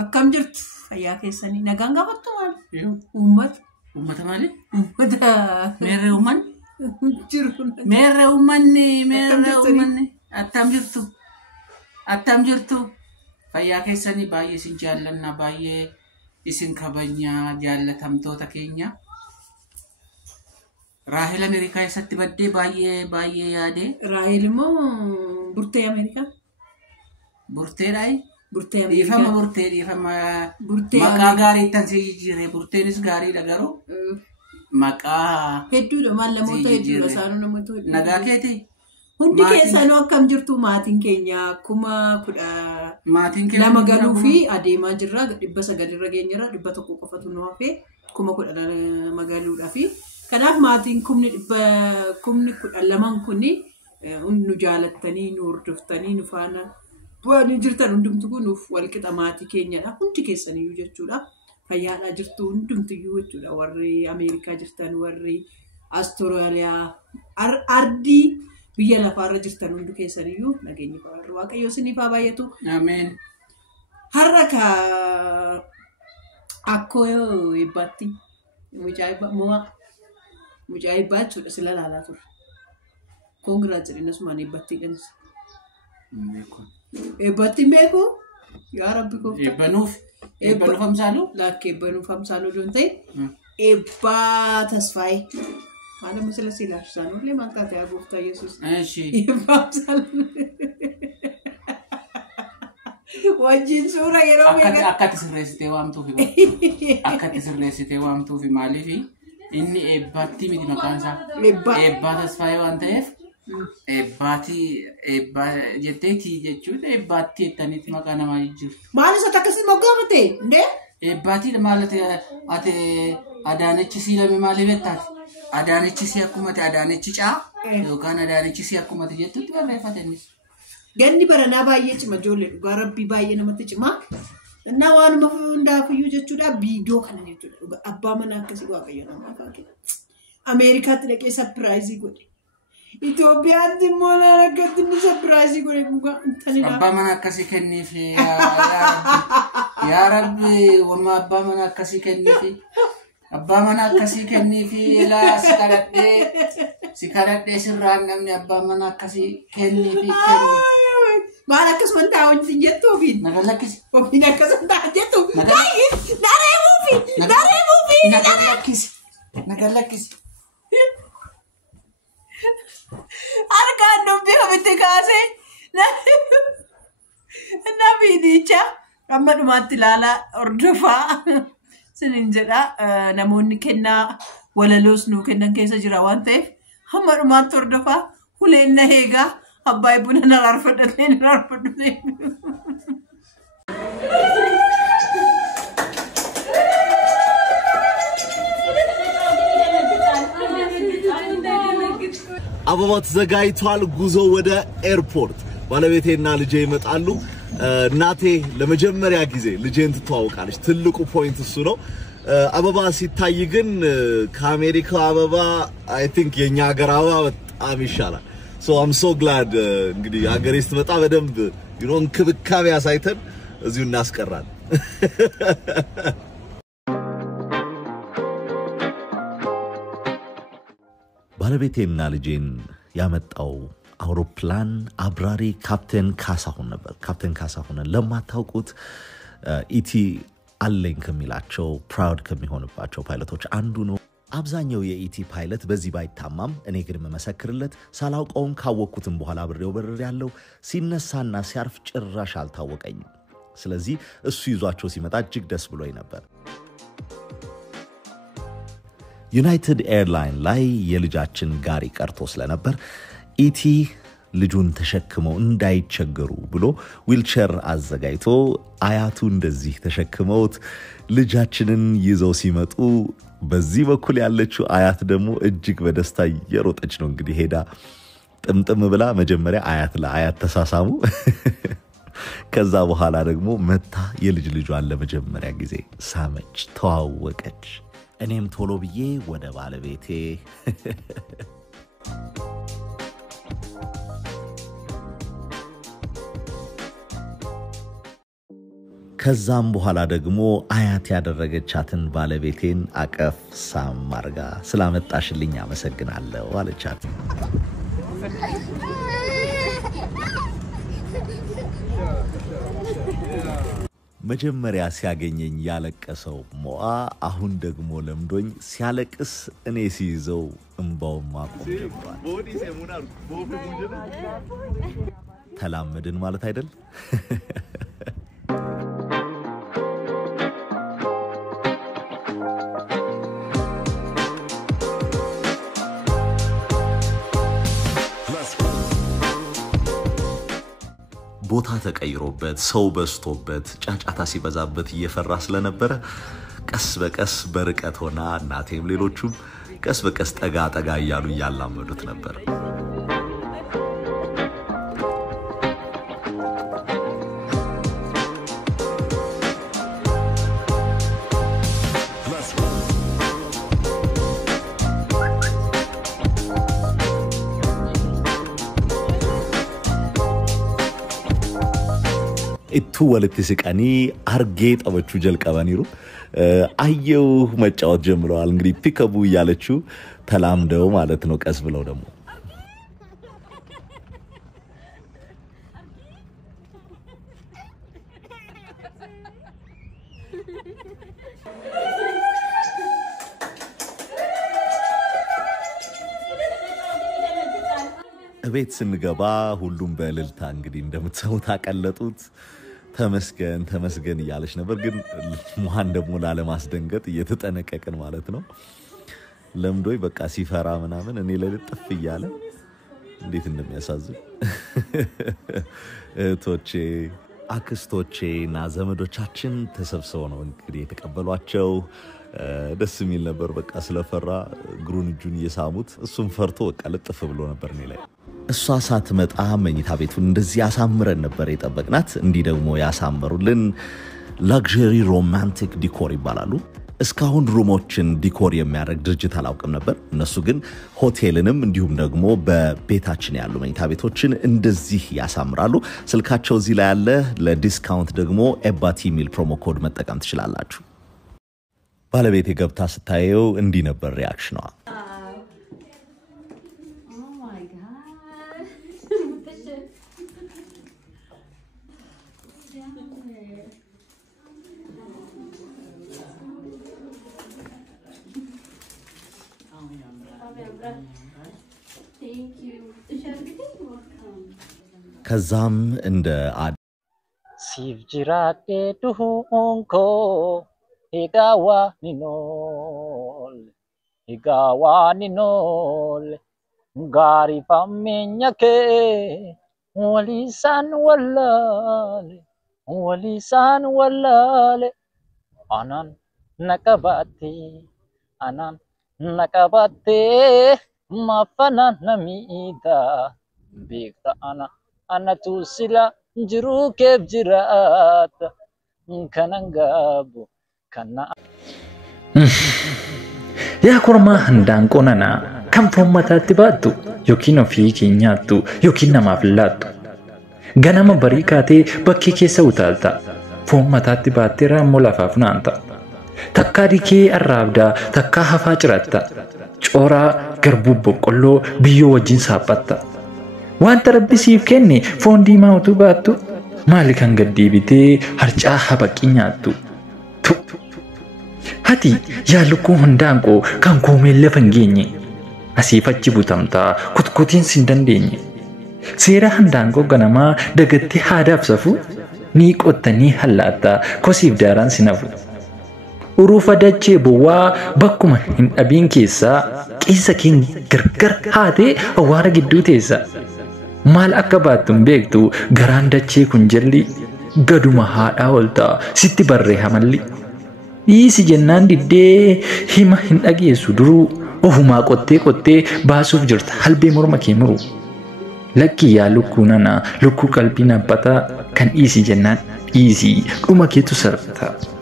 akkam jirtu fayyaa keessanii nagaan gaafattu maal uummata maali uummata meerre uumman jiru meerre uummanni attam jirtu fayyaa keessanii baay'ee isin jaallanna baay'ee isin kabanya jaallatamtoota keenya Rahel Amerika isatti badde baay'ee yaade Rahel immoo burtee Amerika burteedhaay burtee maqaa gaarii tansi jire burteenis gaarii dhagaro maqaa hedduudha maal namoota hedduudha saanoo namoota hedduudha nagaa keeti hundi keessanoo akkam jirtu maatiin keenya kuma kudha maatiin keenya lama galuu fi adeemaa jirra 900 irra geenyera 100 qofatu nu hafe kuma kudha magaluudha fi kanaaf maatiin kumni 12 kuni nu jaalattanii nu hordoftanii nu faana waan jirtan hundumtu kunuuf walqixa maatii keenyadha hundi keessaniyyuu jechuudha fayyaadha jirtu hundumtiyyuu jechuudha warri Ameerikaa jirtan warri Austraaliyaa ardii biyya lafaarra jirtan hundi keessaniyyuu nageenyi baarru waaqayyo isiniif haa baay'atu ameen haraka akkoo eebbatti mucaayibbaa jechuudha sila laalaa ture koongiraachidhinas maan eebbatti dhanis eebbatti beeku yaa rabbi ko eebbanuuf amsaalu laakkee eebbanuuf amsaalu doon ta'e eebbaa tasfaayee haala masala silaafsaan ollee maal taate yaa gooftaa Yesuus eebbaa amsaalu wajjin suura yeroo meeqa akkatti sirreessitee waamtuufi maaliifi inni eebbaatti miti maqaansaa eebbaa tasfaayee waan ta'eef ebbati jetteeti jechuudha ebbatti ettanitti maqaa namaa jijjiirtu maal isa takkasi moggaamate nde ebbati maalate ate adaanechi siilame maali bettaati adaanechi si akkumate adaanechi caa yookaan adaanechi si akkumate jettutti barreeffatennis ganni baranaa baay'ee cima ijoollee dhugaa rabbii baay'ee namatti cima እና ዋንማ እንዳፍዩ ጀቹዳ ቪዲዮ ከነን ጀቹዳ አባ መና ከሲ ዋቀየ ነው ማፋቂ አሜሪካ ትለቀ ሰርፕራይዝ ይጎድ ኢትዮጵያ እንድሞላ ረከት ሰርፕራይዝ ይጎድ ጉጋ እንተና አባ መና ከሲ ከኒፊ ያ ረቢ ወማ አባ መና ከሲ ከኒፊ ላ ሲካረደ ሲራንገም አባ መና ከሲ ከኒፊ Malah kesuwentan awin jatuh fin. Nagalakis. Pembina kesuwentan jatuh. Dari movie. Nagalakis. Arka dubbi habite kaase. Nabi dicha. Amma dumatti lala ordofa. Sinin jedha namoonni kenna walalos nu kennan keessa jira waan ta'eef amma dumatti ordofa huleen na heega. Abbaay buna nararfadhatee. አበባ ተዘጋጅቷል ጉዞ ወደ ኤርፖርት ባለቤቴና ልጄ ይመጣሉ እናቴ ለመጀመሪያ ጊዜ ልጄን ትተዋወቃለች ትልቁ ፖይንት እሱ ነው አበባ ሲታይ ግን ከአሜሪካ አበባ አይ ቲንክ የኛ ሀገር አበባ በጣም ይሻላል So I'm so glad እንግዲህ ሀገሬ ስትመጣ በደንብ እንክብካቤ ያሳይተን እዚሁ እናስቀራለን ባለቤቴና ልጄን ያመጣው አውሮፕላን አብራሪ ካፕቴን ካሳሁን ነበር ካፕቴን ካሳሁን ለማታውቁት ኢቲ አለኝ ከሚላቸው ፕራውድ ከሚሆንባቸው ፓይለቶች አንዱ ነው አብዛኛው የኢቲ ፓይለት በዚህ ባይታማም እኔ ግን መመሰክርለት ሳላውቀውም ካወቅኩትም በኋላ ብሬው በረር ያለው ሲነሳና ሲያርፍ ጭራሽ አልታወቀኝም ስለዚህ እሱ ይዟቸው ሲመጣ እጅግ ደስ ብሎኝ ነበር ዩናይትድ ኤርላይን ላይ የልጃችን ጋሪ ቀርቶ ስለነበር ኢቲ ልጁን ተሸክመው እንዳይቸገሩ ብሎ ዊልቸር አዘጋጅቶ አያቱ እንደዚህ ተሸክመውት ልጃችንን ይዘው ሲመጡ በዚህ በኩል ያለችው አያት ደግሞ እጅግ በደስታ የሮጠች ነው እንግዲህ ሄዳ ጥምጥም ብላ መጀመሪያ አያት ለአያት ተሳሳሙ ከዛ በኋላ ደግሞ መታ የልጅ ልጇን ለመጀመሪያ ጊዜ ሳመች ተዋወቀች እኔም ቶሎ ብዬ ወደ ባለቤቴ ከዛም በኋላ ደግሞ አያት ያደረገቻትን ባለቤቴን አቀፍ ሳም አርጋ ስላመጣሽልኝ አመሰግናለሁ አለቻት። መጀመሪያ ሲያገኘኝ ያለቀሰው ሞአ አሁን ደግሞ ለምዶኝ ሲያለቅስ እኔ ሲይዘው እንባው ማቆም ጀምሯል። ተላመድን ማለት አይደል? ቦታ ተቀይሮበት ሰው በስቶበት ጫጫታ ሲበዛበት እየፈራ ስለነበረ ቀስ በቀስ በርቀት ሆና እናቴም ሌሎቹም ቀስ በቀስ ጠጋ ጠጋ እያሉ ያላመዱት ነበር። እቱ ወልት ሲቀኒ አርጌ ጠበቹ ጀልቀባኒሩ አየው መጫወት ጀምረዋል። እንግዲህ ፒከቡ ያለችው ተላምደው ማለት ነው። ቀስ ብለው ደግሞ እቤት ስንገባ ሁሉም በእልልታ እንግዲህ እንደምትሰሙት አቀለጡት። ተመስገን ተመስገን ያለች ነበር። ግን ሙሃን ደግሞ ላለማስደንገጥ እየተጠነቀቀን ማለት ነው። ለምዶይ በቃ ሲፈራ ምናምን እኔ ለልጥፍ ይያለ እንዴት እንደሚያሳዝን እህቶቼ አክስቶቼና ዘመዶቻችን ተሰብስበው ነው እንግዲህ የተቀበሏቸው። ደስ የሚል ነበር። በቃ ስለፈራ ግሩን እጁን እየሳሙት እሱም ፈርቶ በቃ ልጥፍ ብሎ ነበር እኔ ላይ። እሷ ሳትመጣ መኝታ ቤቱን እንደዚህ ያሳምረን ነበር የጠበቅናት። እንዲህ ደግሞ ያሳምሩልን ላክዠሪ ሮማንቲክ ዲኮር ይባላሉ። እስካሁን ሩሞችን ዲኮር የሚያደርግ ድርጅት አላውቅም ነበር። እነሱ ግን ሆቴልንም እንዲሁም ደግሞ በቤታችን ያሉ መኝታ ቤቶችን እንደዚህ ያሳምራሉ። ስልካቸው እዚህ ላይ ያለ። ለዲስካውንት ደግሞ ኤባቲ ሚል ፕሮሞ ኮድ መጠቀም ትችላላችሁ። ባለቤቴ ገብታ ስታየው እንዲህ ነበር ሪአክሽኗ። ከዛም እንደ ሲፍ ጅራቴ ዱሁንኮ higawaninol gari pamenyake walisan walale anan nakabate mafana namida bigta ana tusila jiru keb jirata kanangabu kana yaa kormaa handaan qonana kan fommataatti baattu yookiin ofii keenyaattu yookiin namaaf laattu ganama barii kaatee bakkee keessa utaalta fommataatti baattee raammoo lafaaf naanta takkaa dikee arraabdaa takkaa hafaa ciratta cooraa garbuu boqqolloo biyyoo wajjin saaphatta wanta rabbi siif kenne foon diimaa utuu baattu maali kan gaddiibitee harcaa habaqii nyaattu hati yaa lukkuu hundaanqoo kan koomeen lafa hin geenye asiif achi butamtaa kutkutiin sin dandeenye seera hundaanqoo ganamaa dagattee haadaaf safu ni qottanii hallaattaa kosiif daaraan sinafu urufa dachee bowwaa bakkuma hin dhabiin keessaa qeessa keen gargar haatee awwaara gidduu teessa maal akka baattuun beektu garaan dachee kun jalli gaduma haadhaa oltaa sitti barree hamalli dhiisi jennaan diddee hima hin dhageessu duruu ofumaa qottee baasuuf jirta halbee morma kee muru lakki yaa lukkuu nana lukkuu qalbii nabbataa kan dhiisi jennaan dhiisi dhuma keetu sarfata.